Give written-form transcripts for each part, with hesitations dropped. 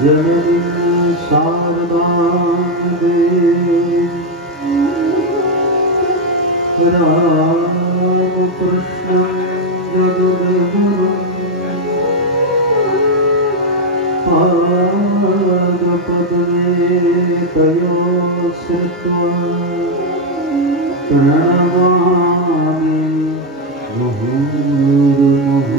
जननी शारदां देवी रामकृष्णं जगद्गुरुं पादपद्मे तयो श्रुत्वा प्रणमामि मुहुर्मुहुः।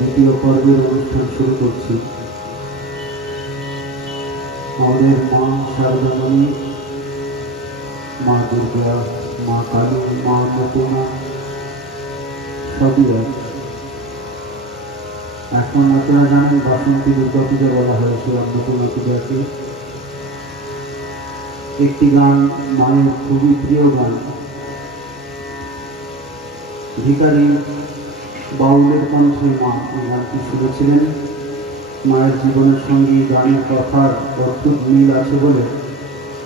द्वितीय पर्वेर अनुष्ठान शुरू करছি। আমাদের মা শারদামণি, মা দুর্গা, মা কালী, মা অন্নপূর্ণা সবই এক। এখন আপনারা জানেন বাসন্তী দুর্গা পূজা বলা হয়েছে অন্নপূর্ণা পূজাকে। একটি গান মায়ের খুবই প্রিয় গান, ভিখারি বাউলের কণ্ঠে মা এই গানটি শুনেছিলেন। মায়ের জীবনের সঙ্গে গানের কথার অদ্ভুত মিল আছে বলে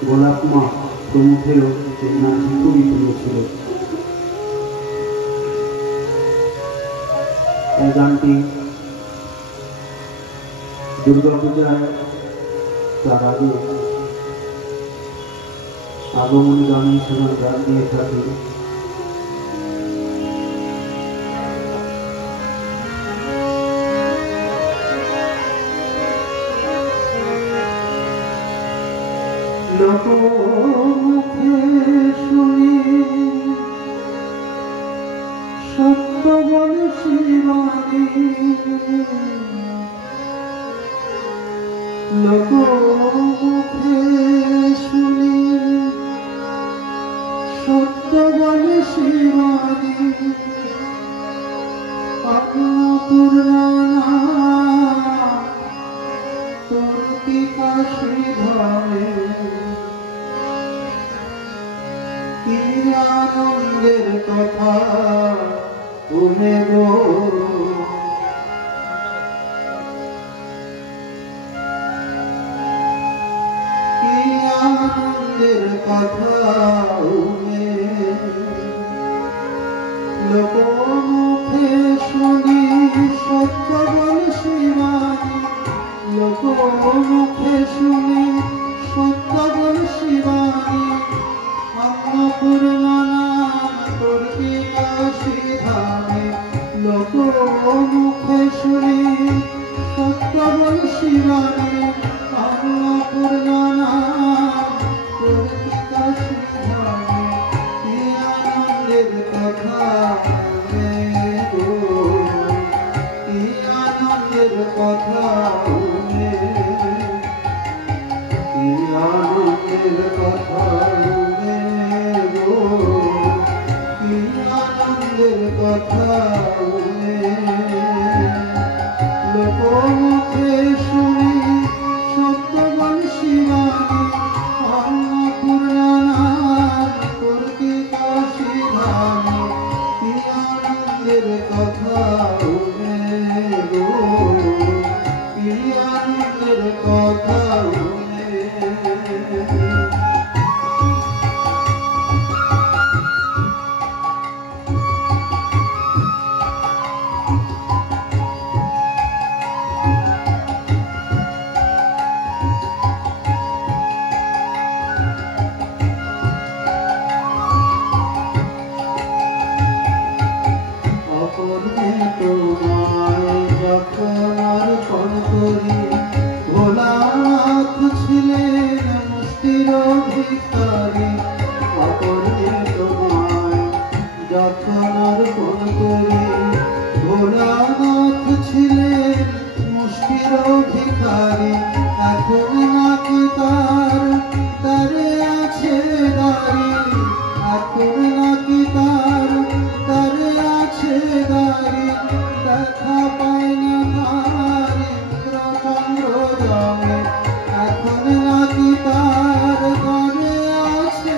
গোলাপ মা প্রমুখেরও এই গানটি খুবই প্রিয় ছিল। এই গানটি দুর্গাপূজায় তার আগে আগমনী গান হিসেবে গান দিয়ে থাকি। লোকমুখে শুনি সত্য বলে শিবানী, লোকমুখে শুনি সত্য বলে শিবানী, অন্নপূর্ণা তোর কি কাশী ধামে কি আনন্দের কথা তুমি গো, কি আনন্দের কথা তুমি। লোকমুখে শুনি সত্য বল শিবানী, লোকমুখে শুনি সত্য বল শিবানী, অন্নপূর্ণা তোর কি কাশী ধামে। লোকমুখে শুনি সত্য বল শিবানী, অন্নপূর্ণা তোর কি কাশী ধামে, কি আনন্দের কথা গো, কি আনন্দের কথা কি আনন্দের কথা কি আনন্দের কথা। লোকমুখে শুনি সত্য বল শিবানী, অন্নপূর্ণা তোর কি কাশী ধামে, কি আনন্দের কথা গো, কি আনন্দের কথা। ভোলানাথ ছিলেন মুষ্টির ভিখারি, অপরকে তোমায় যখন অর্পণ করি। ভোলানাথ ছিলেন মুষ্টির ভিখারি, এখন নাকি তার দ্বারে আছে দাঁড়ি, এখন নাকি তার দ্বারে আছে দাঁড়ি। দেখা পায় না তার ইন্দ্রচন্দ্র জমে, এখন নাকি তার দ্বারে আছে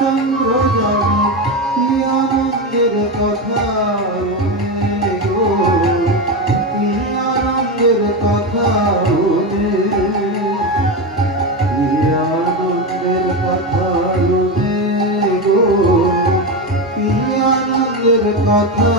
চন্দ্র যাবে কি আনন্দের কথা গো, কি আনন্দের কথা কি আনন্দের কথা গো, কি আনন্দের কথা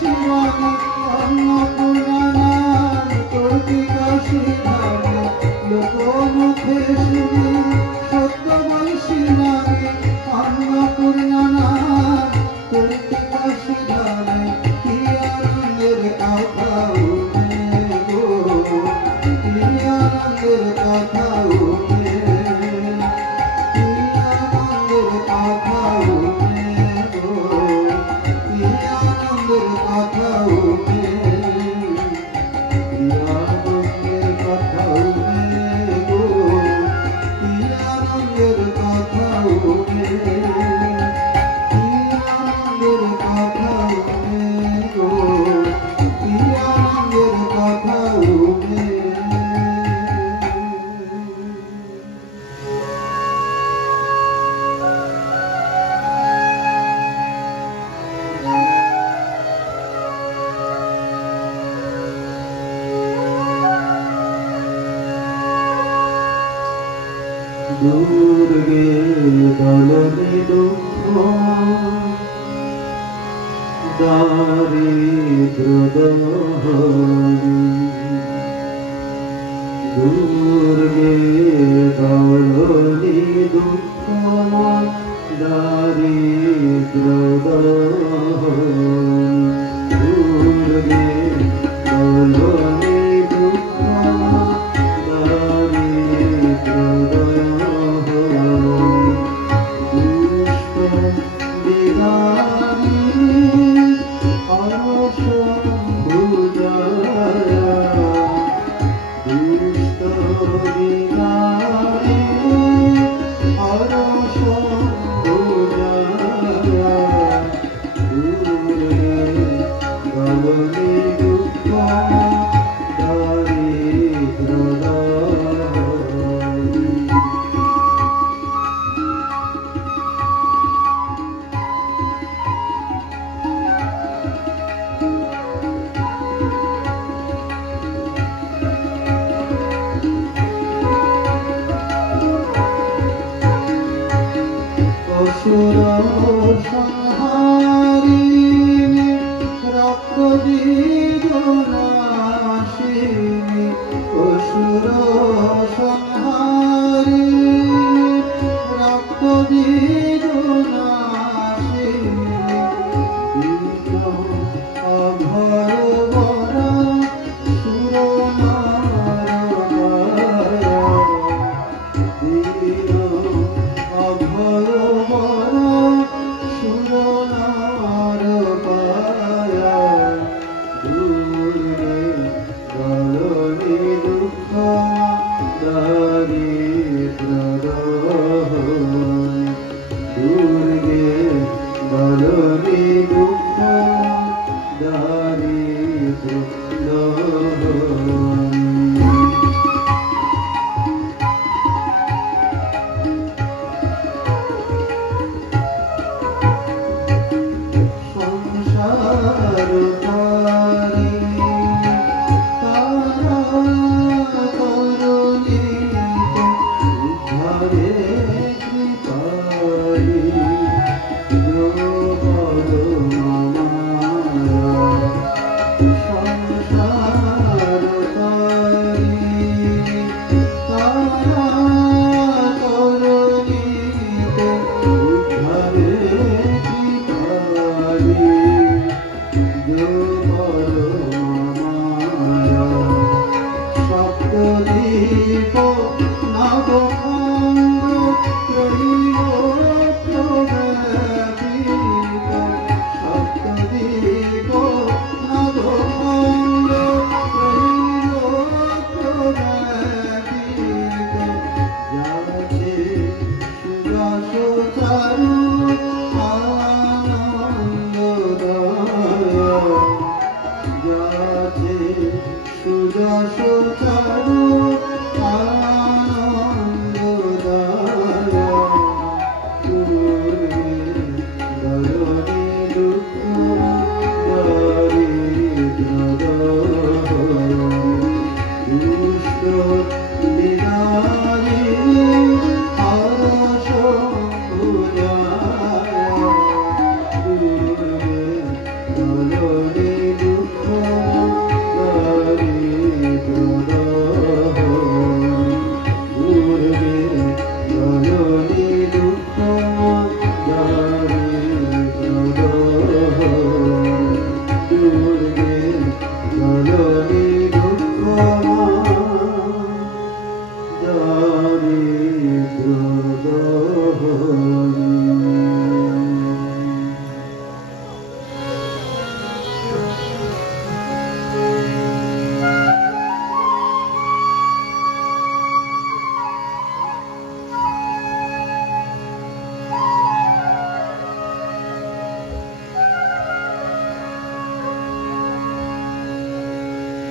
Shiva, দুর্গে দলনি দুঃখ দারিদ্র দুর্গে দলনি দুঃখ দারিদ্র দুর্গে দলনি দুঃখ অসুর সংহারিণী রক্ত বিনাশিনী অসুর সংহারিণী রক্ত বিনাশিনী অভয় বরা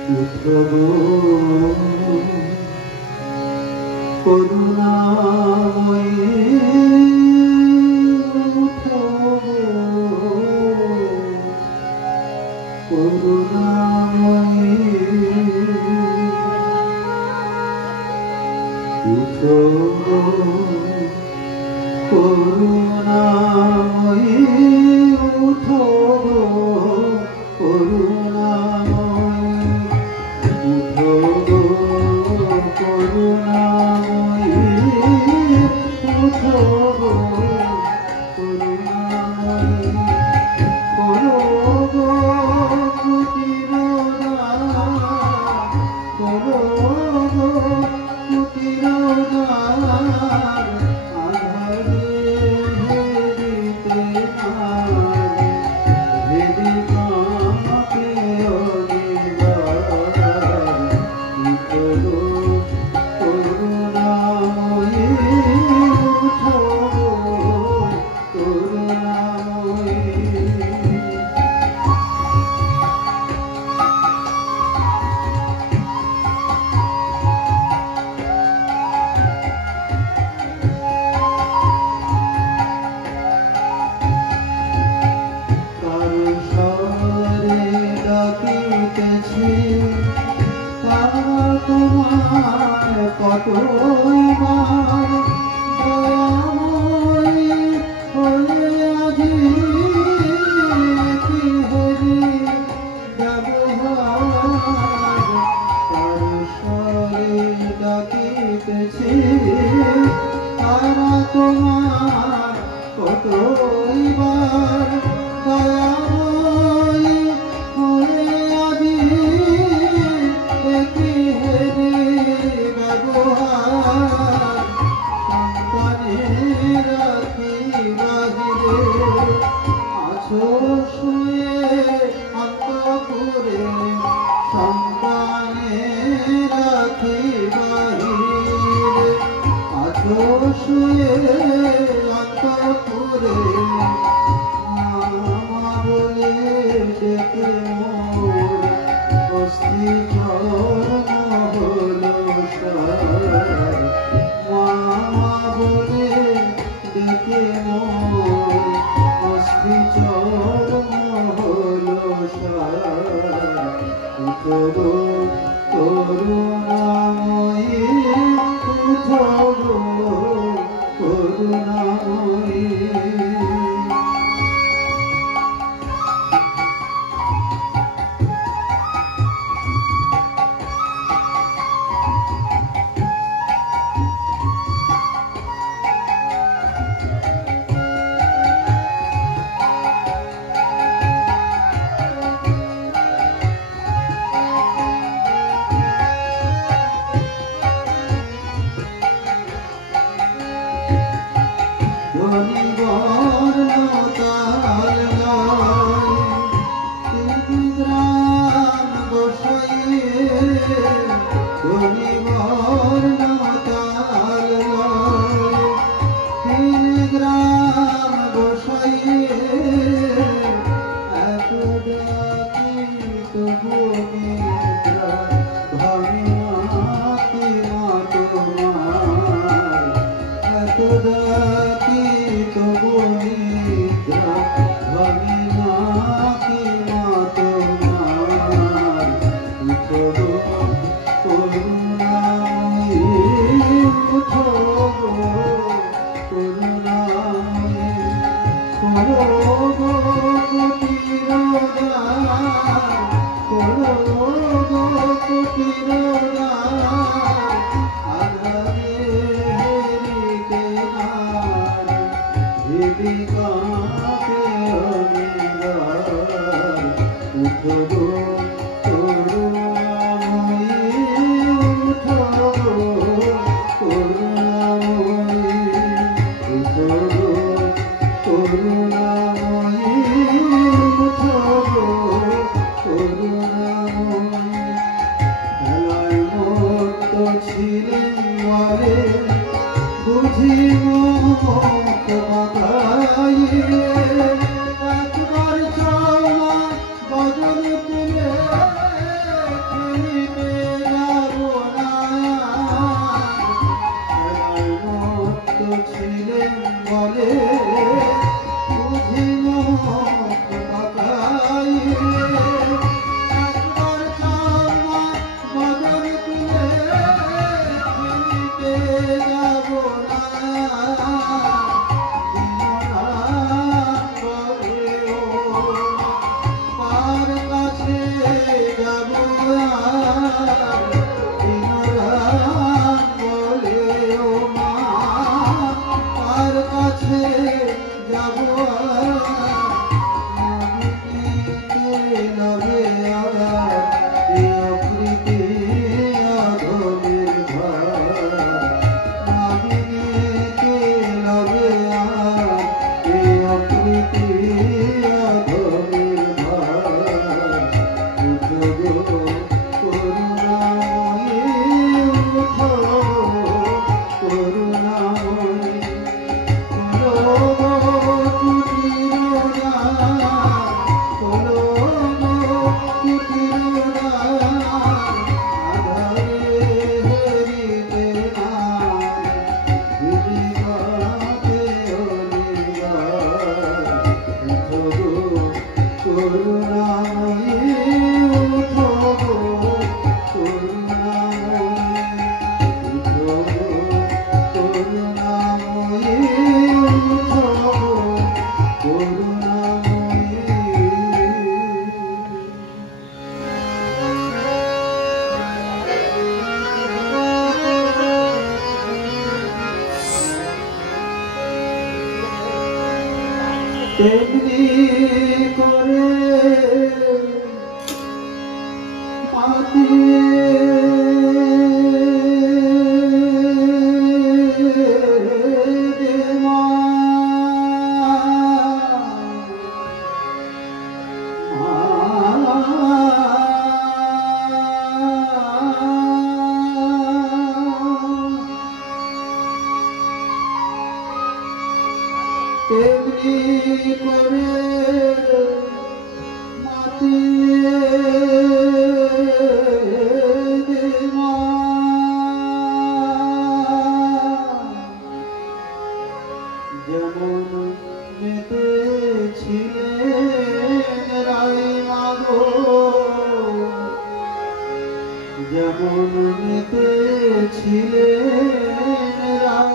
উঠো গো করুণাময়ী উঠো গো করুণাময়ী উঠো গো করুণাময়ী উঠো গো করুণাময়ী উঠো গো করুণাময়ী উঠো গো করুণাময়ী করো গো কুটিরদান করো গো কুটিরদান আধারে হেরিতে মারে হেরি কাঁপে অনিবার উঠো গো করুণাময়ী উঠো গো করুণাময়ী কতই বার দয়াময়ী হলে আজি কি হেরি ব্যবহার তার স্বরে ডাকিতেছি তারা তোমার কতই বার দয়াময়ী হলে আজি কি হেরি সন্তানের রাখি বাহিরে আছো শুয়ে অন্তপুরে সন্তানের রাখি বাহিরে আছো শুয়ে অন্তপুরে মা বলে ডেকে মোর অস্থি মা বলে ডেকে মোর অস্থি চরম হলো উঠো গো করুণাময়ী উঠো গো করুণাময়ী একবার তেমনি করে মাতিয়ে দে মা, তেমনি করে মাতিয়ে দে মা, যেমন মেতেছিলেন রাই মাগো, যেমন মেতেছিলেন রাই,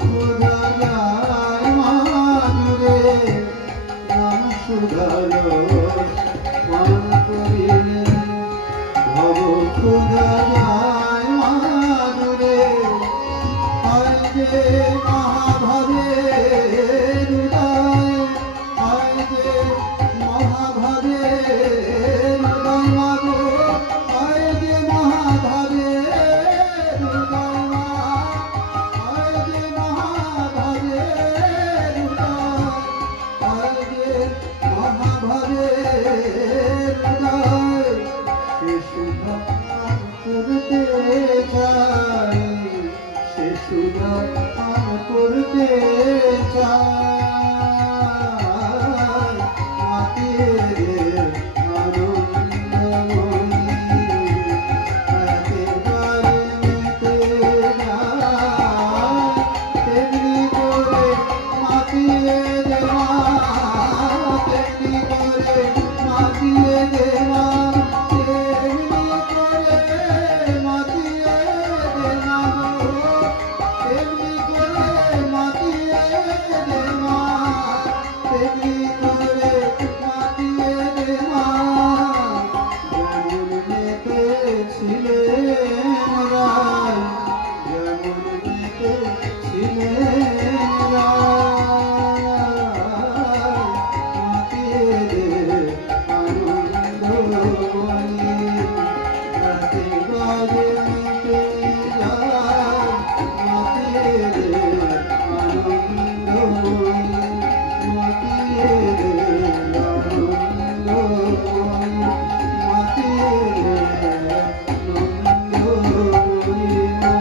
খোদা যায় মাঝুরে নাম সুধালো পান করিলে ভব খোদা যায় মাঝুরে আয় যে মহাভাবে হৃদয় আয় যে মহাভাবে হৃদয় মাগো আয় যে মহাভাবে হৃদয় মা আয় যে মহাভাবে হৃদয় আয় যে মহাভাবে হৃদয় সে সুধা করতে চাই সে সুধা করতে চাই মাটির আনন্দময়ী একেবারে মেতে যায় তেমনি করে মাতিয়ে দেওয়া তেমনি করে মাতিয়ে দেওয়া তেমনি করে মাতিয়ে দেওয়া তেমনি করে মাতিয়ে দেওয়া তেমনি করে মাতিয়ে দেওয়া যেমন মেতেছিলেন রায় যেমন মেতেছিলেন রায় মাতিয়ে দে আনন্দময়ী একেবারে মেতে যায় মাতিয়ে দে আনন্দময়ী মাতিয়ে দে আনন্দময়ী মাতিয়ে দে আনন্দময়ী মা।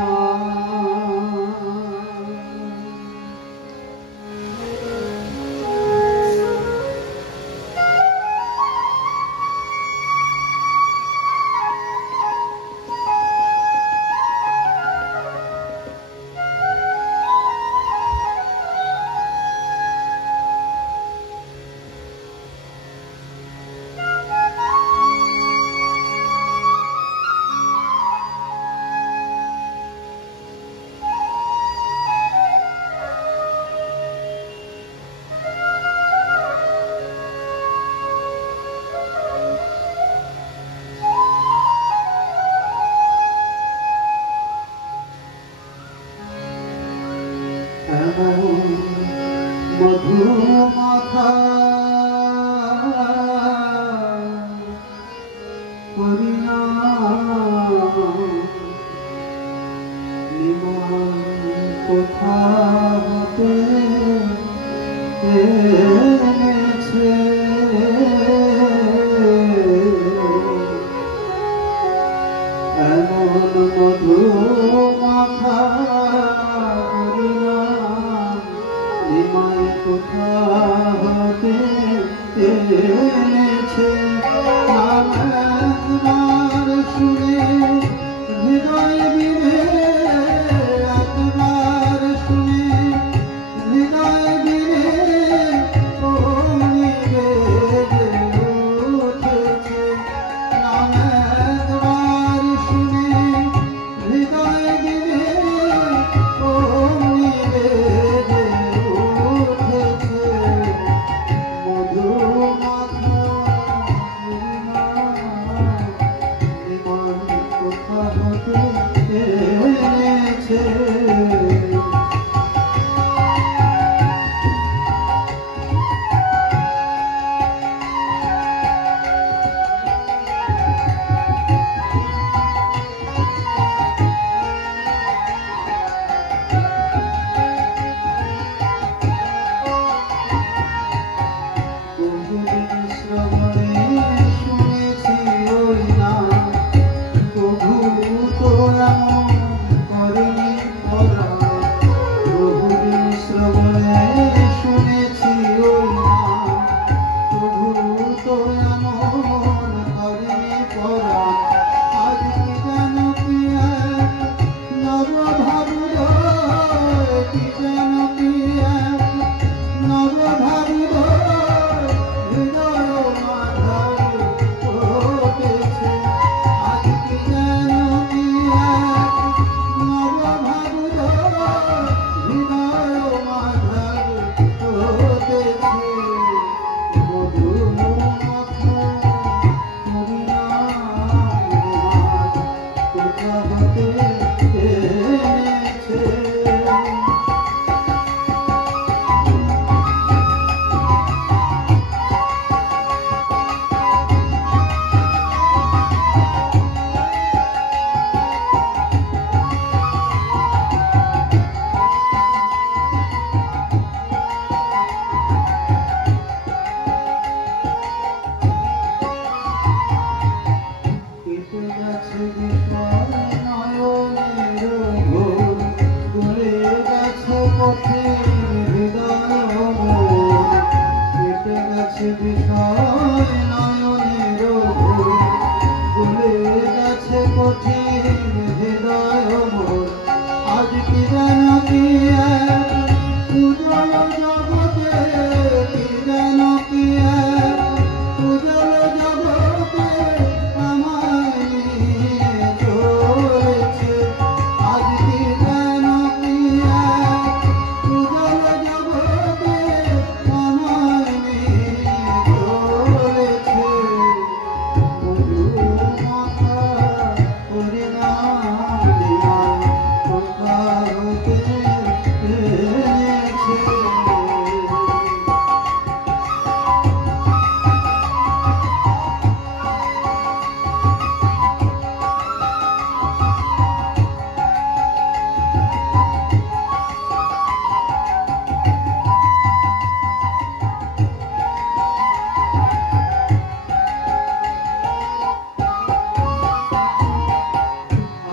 এমন মধু মাখা করিনা নিমন কোথা হতে এনেছে এমন মধু মাখা নিমায় কোথা হতে এনেছে নাম একবার শুনে হৃদয় বিনে একবার শুনে হৃদয় বিনে অগ্নি বেজে উঠেছে নাম একবার শুনে হৃদয় বিনে কঠিন হৃদয় মোর, কেটে গেছে বিষয় নয়নের ভোর, ভুলে গেছে কঠিন হৃদয় মোর। আজ কি যেন কি এক উজ্জ্বল জগতে, কি যেন কি এক উজ্জ্বল জগতে আমায় নিয়ে চলেছে। আজ কি যেন কি এক উজ্জ্বল জগতে আমায় নিয়ে চলেছে। মধুর মাখা হরিনাম লিয়ায় কোথা হতে এনেছে।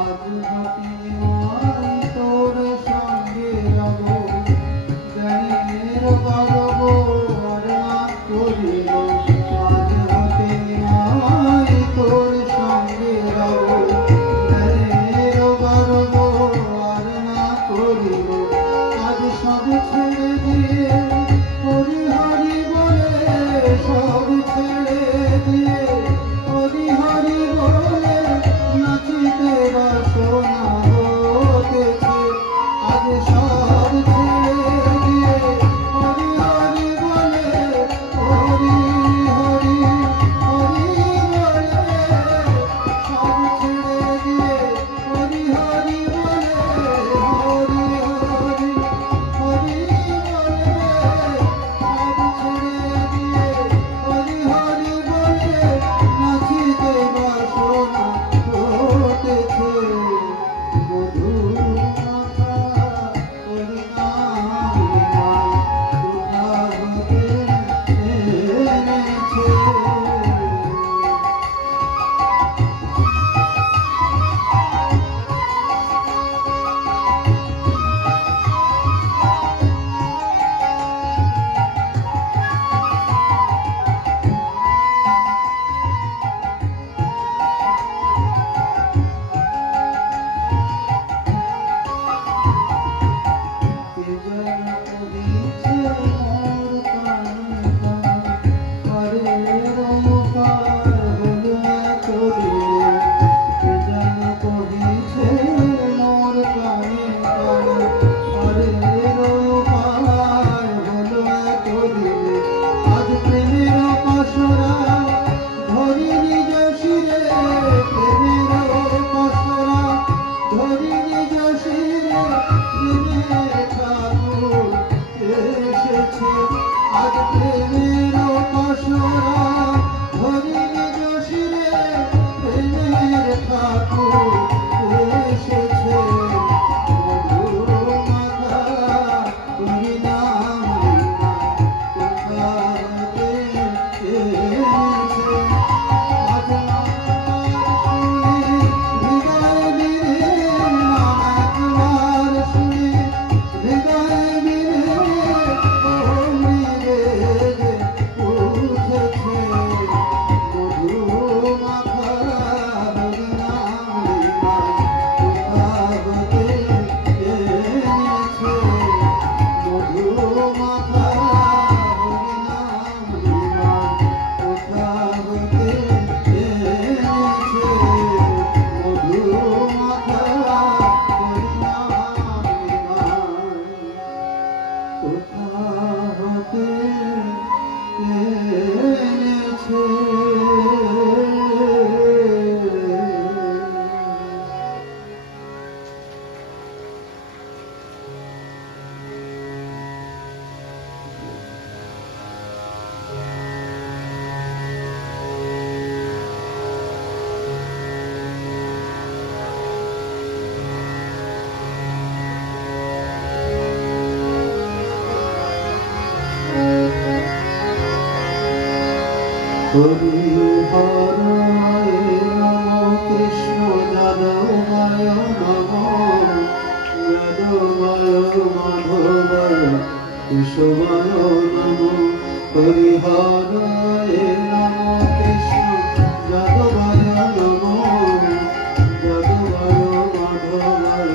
আজ হাতিয়ায় তোর সঙ্গে রব, জ্ঞানের গর্ব আর না করিব। আজ হাতিয়ায় তোর সঙ্গে রব, জ্ঞানের গর্ব আর না করিব। আজ সব ছেড়ে দিয়ে হরি হরি বলে, সব ছেড়ে দিয়ে হরি হরি বলে নাচিতে বাসনা হতেছে। আজ সব ছেড়ে দিয়ে হরি হরি বলে, হরি হরি হরি বলে, সব ছেড়ে দিয়ে হরি হরি বলে, হরি হরি হরি বলে, সব ছেড়ে দিয়ে হরি হরি বলে নাচিতে বাসনা হতেছে। মধুর মাখা হরিনাম লিয়ায় কোথা হতে এনেছে। কে যেন কহিছে মোর কানে কানে, পরের মুখার হলো এতদিনে। কে যেন কহিছে মোর কানে কানে, পরের মুখার হলো এতদিনে। আজ প্রেমের পসরা ধরি নিজ শিরে, প্রেমের পসরা ধরি নিজ শিরে, প্রেমের ঠাকুর এসেছে। আজ প্রেমের পসরা ধরি নিজ শিরে, প্রেমের ঠাকুর এসেছে। মধুর মাখা হরিনাম লিয়ায় কোথা হতে এনেছে। আজ একবার শুনে হৃদয় বিনে, একবার শুনে হৃদয় বিনে অমনি বেগে উঠেছে। মধুর মাখা হরিনাম লিয়ায় কোথা হতে এনেছে। মধুর মাখা হরিনাম লিয়ায় কোথা হতে এনেছে। মধুর মাখা হরিনাম লিয়ায় কোথা হতে এনেছে। হরি হরায় নম কৃষ্ণ যাদবায় নম যাদবায় মাধব কেশবায় নমঃ হরিহরায় নমঃ কৃষ্ণ যাদবায় নমঃ যাদবায় মাধবায়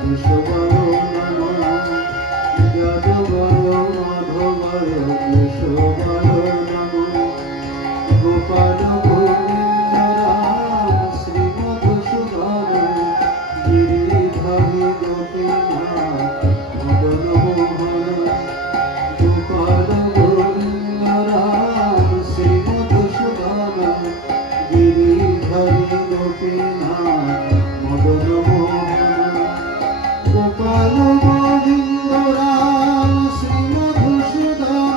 কেশবায় নমঃ যাদবায় মাধবায় কেশবায় নমঃ গোপাল গোবিন্দ রাম শ্রী মধুসূদন গিরিধারী গোপীনাথ মদন মোহন গোপাল গোবিন্দ রাম শ্রী মধুসূদন গিরিধারী গোপীনাথ মদন মোহন গোপাল গোবিন্দ রাম শ্রী মধুসূদন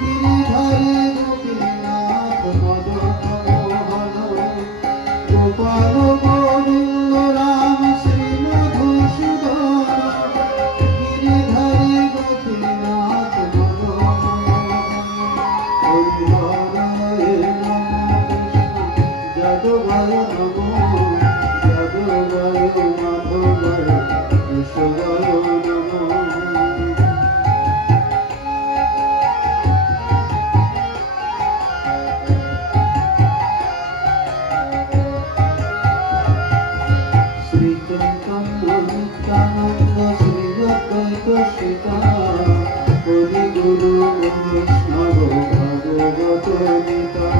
গিরিধারী গোপীনাথ মদন মোহন গোপাল গোবিন্দ রাম শ্রী মধুসূদন গিরিধারী গোপীনাথ মদন হরিহরায় নমঃ কৃষ্ণ যাদবায় নমঃ যাদবায় মাধবায় কেশবায় নমঃ শ্রী চৈতন্য নিত্যানন্দ শ্রী অদ্বৈত সীতা হরি গুরু বৈষ্ণব ভাগবত গীতা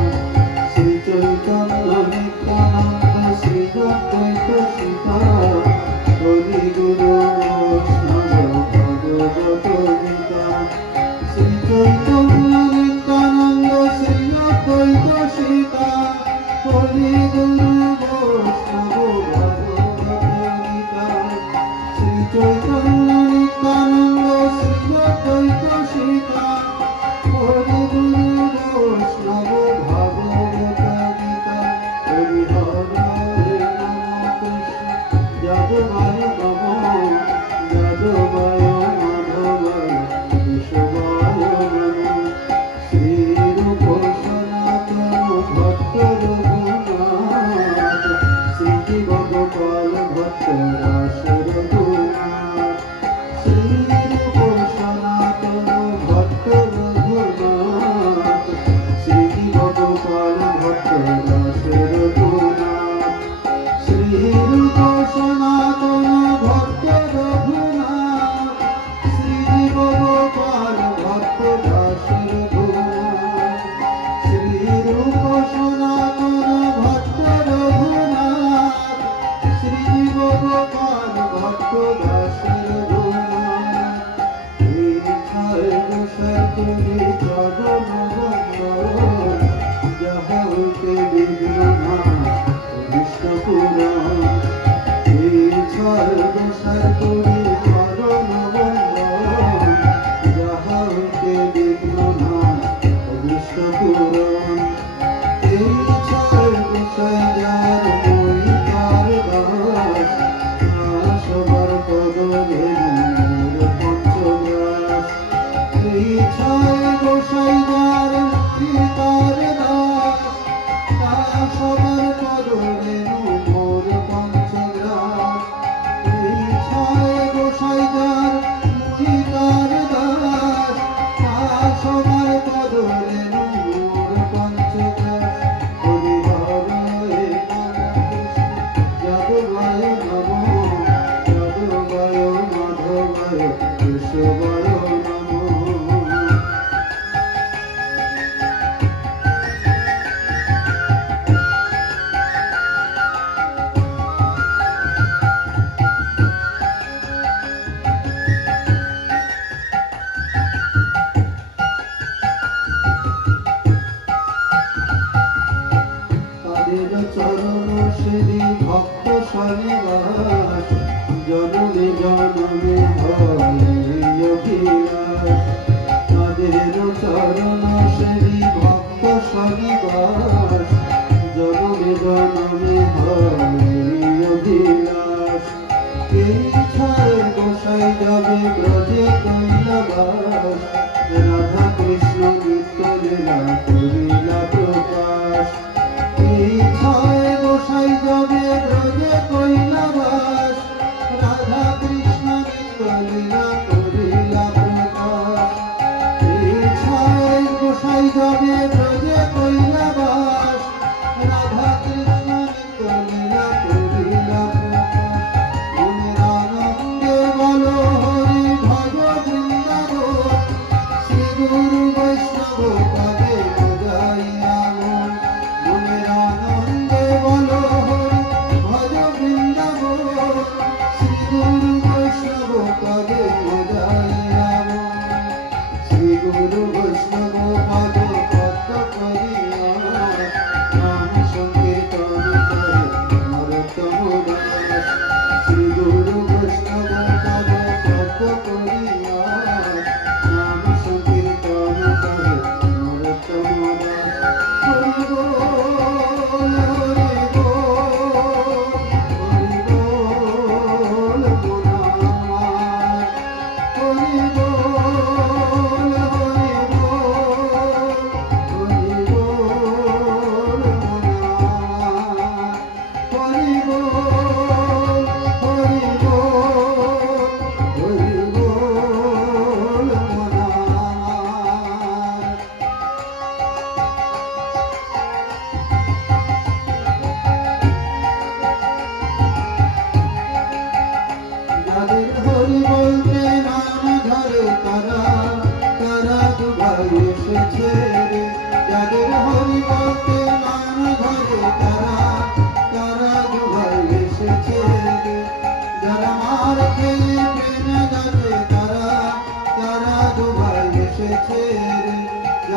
শ্রী চৈতন্য নিত্যানন্দ শ্রী অদ্বৈত সীতা হরি গুরু বৈষ্ণব ভাগবত গীতা শ্রী চৈতন্য নিত্যানন্দ শ্রী অদ্বৈত সীতা হরি গুরু বৈষ্ণব ভাগবত গীতা শ্রী চৈতন্য নিত্যানন্দ শ্রী অদ্বৈত সীতা হরি গুরু বৈষ্ণব ভাগবত গীতা হরিহরায় নমঃ কৃষ্ণ যাদবায় নমঃ যাদবায় মাধবায় কেশবায় নমঃ শ্রীরূপ সনাতন ভট্ট রঘুনাথ শ্রীজীব গোপাল ভট্ট রাস রঘুনাথ শ্রীরূপ সনাতন ভট্ট রঘুনাথ শ্রীজীব গোপাল ভট্ট রাস রঘুনাথ শ্রীরূপ সনাতন ভট্ট রঘুনাথ শ্রীজীব গোপাল ভট্ট রাস রঘুনাথ শ্রীরূপ সনাতন ভট্ট রঘুনাথ শ্রীজীব গোপাল ভট্ট দাস রঘুনাথ এই ছয় গোসাই তুমি চরণ বন্দন যাহা হইতে বিঘ্ন নাশ অভীষ্ট পূরণ এই ছয় গোসাই তুমি চরণ বন্দন যাহা হইতে বিঘ্ন নাশ অভীষ্ট পূরণ এই ছয় গোসাই যার মই তার দাস সবার পদে মোর পঞ্চগ্রাস এই ছয় গোসাই যার মই তার দাস সবার পদে মোর পঞ্চগ্রাস এই ছয় গোসাই যার মই তার দাস সবার পদে মোর পঞ্চগ্রাস হরিহরায় নমঃ কৃষ্ণ যাদবায় নমঃ যাদবায় মাধবায় কেশবায় নমঃ তাদের চরণ শ্রী ভক্ত সনিবাস জনমে জনমে হয় অভিলাষ তাদের চরণ শ্রী ভক্ত সনিবাস জনমে জনমে হয় অভিলাষ এই ছয় গোসাই যাবে ব্রজে কৈলাবাস রাধা কৃষ্ণ নিত্য লীলা করিলা প্রকাশ এই ছয় গোসাই যাবে ব্রজে কৈলাবাস রাধা কৃষ্ণ নিত্য লীলা করিলা প্রকাশ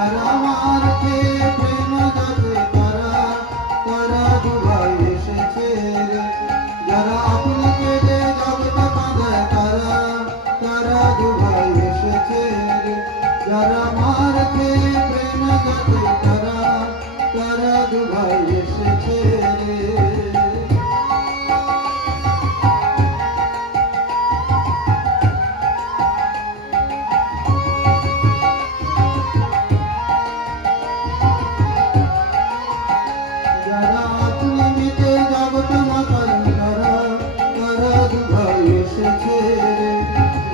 যারা মারতে প্রেম যাতে তারা তারা দুভাই এসেছে রে। যারা আপনি কেঁদে জগৎ কাঁদায় তারা তারা দুভাই এসেছে রে। যারা মারতে প্রেম যাতে তারা তারা দুভাই এসেছে রে। যারা আপনি মিটে জগৎ মাতার তারা তারা দুভাই এসেছে রে।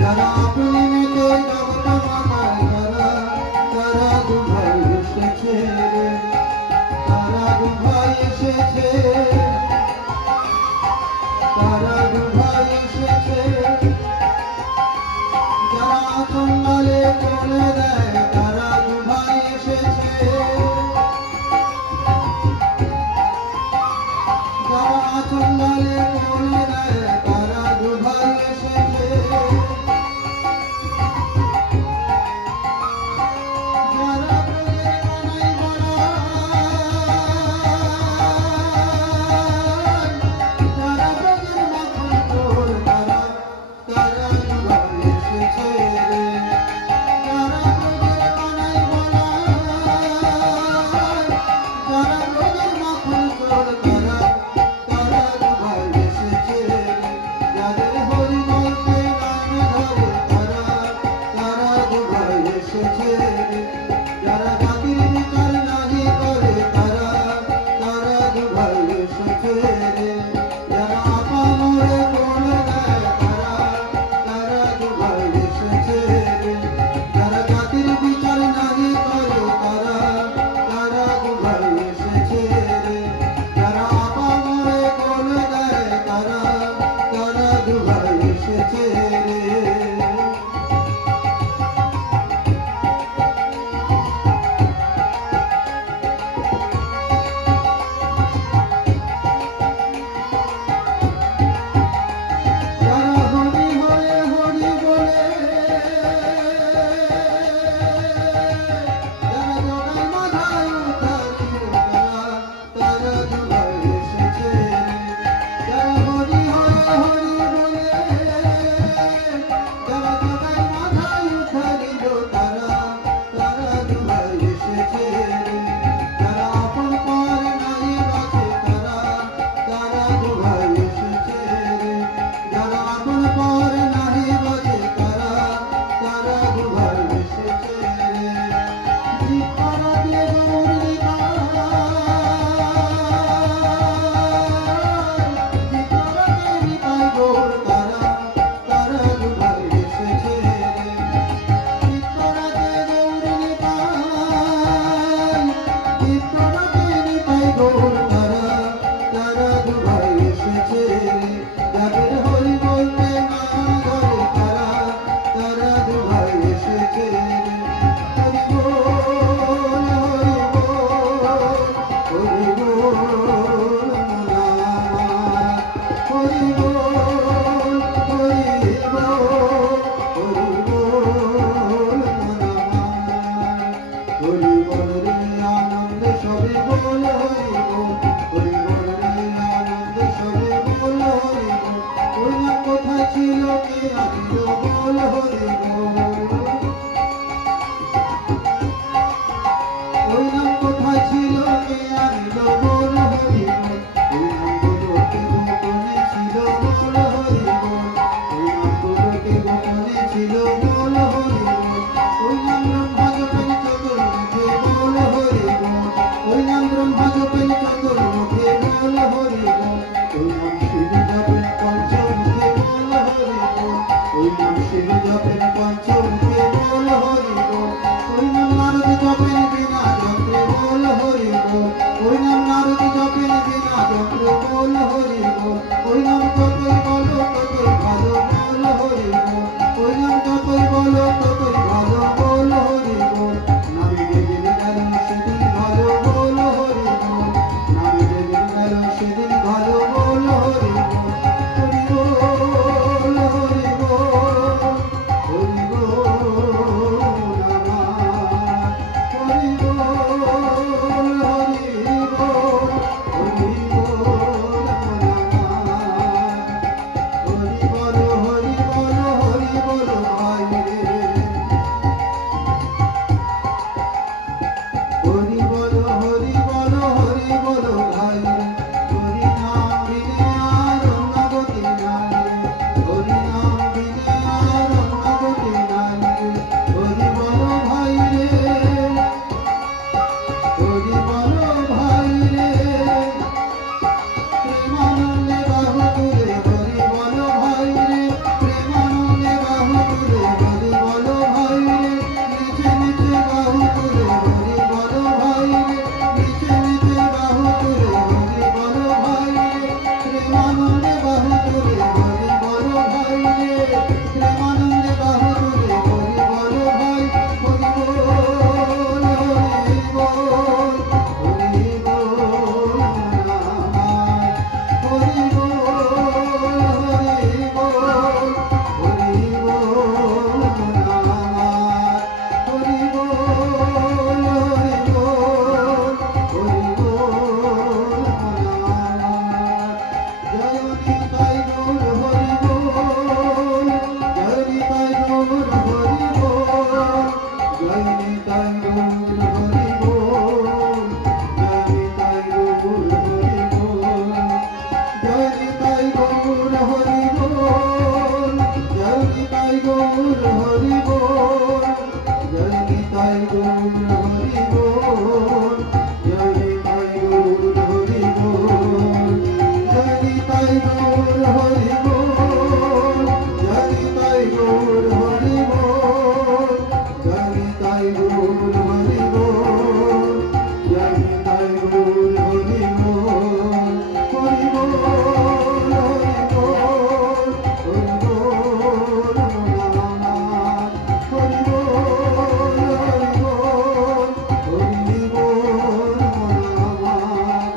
যারা আপনি মিটে জগৎ মাতার তারা তারা দুভাই এসেছে রে। তারা দুভাই এসেছে, তারা দুভাই এসেছে। যারা জঙ্গলে চলে দেয় তারা দুভাই এসেছে। যারা জঙ্গলে চলে দেয় তারা দুভাই এসেছে। যারা ব্রজের মানাই বড়াই, যারা ব্রজের মাখন চোর তারা তারা দুভাই এসেছে রে। যারা ব্রজের মানাই বড়াই, যারা ব্রজের মাখন চোর তারা তারা দুভাই এসেছে রে। যাদের হরি বলতে নাম ধরে তারা তারা দুভাই এসেছে রে। যারা জাতির বিচার নাহি করে তারা তারা দুভাই এসেছে রে। যারা আপামরে করে দেয় তারা তারা দুভাই এসেছে রে। যারা জাতির বিচার নাহি করে তারা তারা দুভাই এসেছে রে। যারা আপামরে করে দেয় তারা তারা দুভাই এসেছে রে। যারা হরি হয়ে হরি বলে, যারা জগায় মাথায় উঠারি তারা তারা দুভাই এসেছে রে। যারা হরি হয়ে হরি বলে, যারা জগায় মাথায় উঠারি তারা তারা দুভাই এসেছে রে। যারা আপন পর নাই বাঁচে তারা তারা দুভাই এসেছে রে। যারা আপন পর নাহি বাঁচে তারা তারা দুভাই এসেছে রে। জীবরা দিয়ে গৌরী জীবরা দিয়ে নিতাই গৌর তারা তারা দুভাই এসেছে রে। জীবরা দিয়ে গৌরী জীবরা দিয়ে নিতাই গৌর তারা তারা দুভাই এসেছে রে। যাদের হরি বলতে নাম ধরে তারা তারা দুভাই এসেছে রে। হরি বল হরি বল হরি বল হরি বল হরি বল হরি বল রে আনন্দ সবে বল হরি বল। হরি বল রে আনন্দ সবে বল হরি বল। ওই নাম কোথায় ছিল কে আনিল বল হরি বল। ওই নাম কোথায় ছিল কে আনিল বল হরি বল। ওই নাম গুলোকে গোপনে ছিল বল হরি বল। ওই নাম গুলোকে গোপনে ছিল বল হরি বল। ওই নাম ব্রহ্মা জপেন চতুর্মুখে বল হরি বল। ওই নাম ব্রহ্মা জপেন চতুর্মুখে বল হরি বল। ওই নাম শিব জপেন পঞ্চমুখে বল হরি বল। ওই নাম শিব জপেন পঞ্চমুখে বল হরি বল। ওই নাম নারদ জপেন বিনা যন্ত্রে বল হরি বল। ওই নাম নারদ জপেন বিনা যন্ত্রে বল হরি বল। ওই নাম যতই বলো ততই ভালো বল হরি বল। ওই নাম যতই বলো ততই ভালো বল হরি বল। নামে যেদিন গেল সেদিন ভালো বল হরি বল। নামে যেদিন গেল সেদিন ভালো বল হরি বল। হরি বল হরি বল হরি বল গৌর হরি বল, জয় নিতাই গৌর হরি বল, জয় নিতাই গৌর হরি বল, জয় নিতাই গৌর হরি বল, জয় নিতাই গৌর হরি বল, জয় নিতাই গৌর হরি বল, জয় নিতাই গৌর হরি বল, হরি বল, হরি বল, হরি বল মনামায়, হরি বল, হরি বল, হরি বল মনামায়,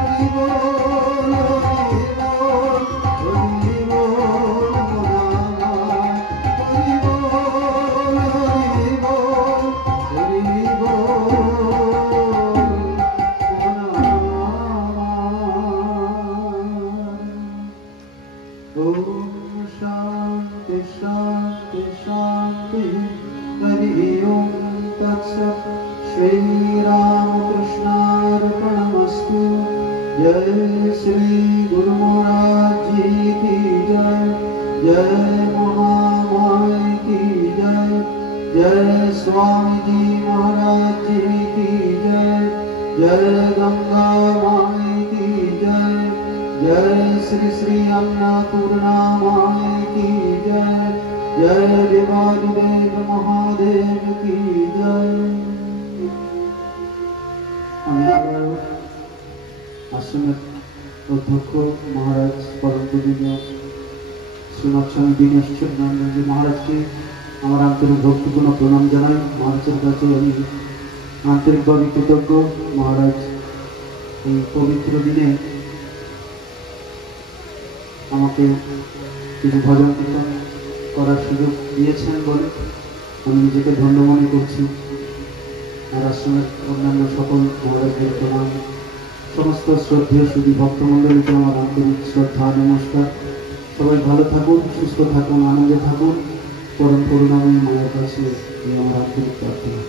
হরি বল, হরি বল, হরি বল মনামায়, হরি বল, হরি বল, হরি বল Om Shanti Shanti Shanti Hari Om Tat Sat Shri Ram Krishna Arpanamastu Jai Shri Guru Maharaj Ji Ki Jai Jai Mahamay Ki Jai Jai Swami Ji Maharaj Ji Ki Jai Jai Ganga Mai Ki Jai जय श्री श्री अन्नपूर्णा माई की जय जय देवादिदेव महादेव की जय आश्रमेर अध्यक्ष महाराज परम पूजनीय श्रीमद स्वामी दीनेश चंद्र जी महाराज के আমার আন্তরিক ভক্তিপূর্ণ প্রণাম জানাই। মহারাজের কাছে আমি আন্তরিকভাবে কৃতজ্ঞ। মহারাজ এই পবিত্র দিনে আমাকে কিছু ভজন কীর্তন করার সুযোগ দিয়েছেন বলে আমি নিজেকে ধন্য মনে করছি। আর আশ্রমের অন্যান্য সকল মহারাজদের প্রণাম, সমস্ত শ্রদ্ধেয় সুধী ভক্তমণ্ডলীকে আমার আন্তরিক শ্রদ্ধা নমস্কার। সবাই ভালো থাকুন, সুস্থ থাকুন, আনন্দে থাকুন। পরম করুণাময়ী মায়ের কাছে আমার আন্তরিক প্রার্থনা।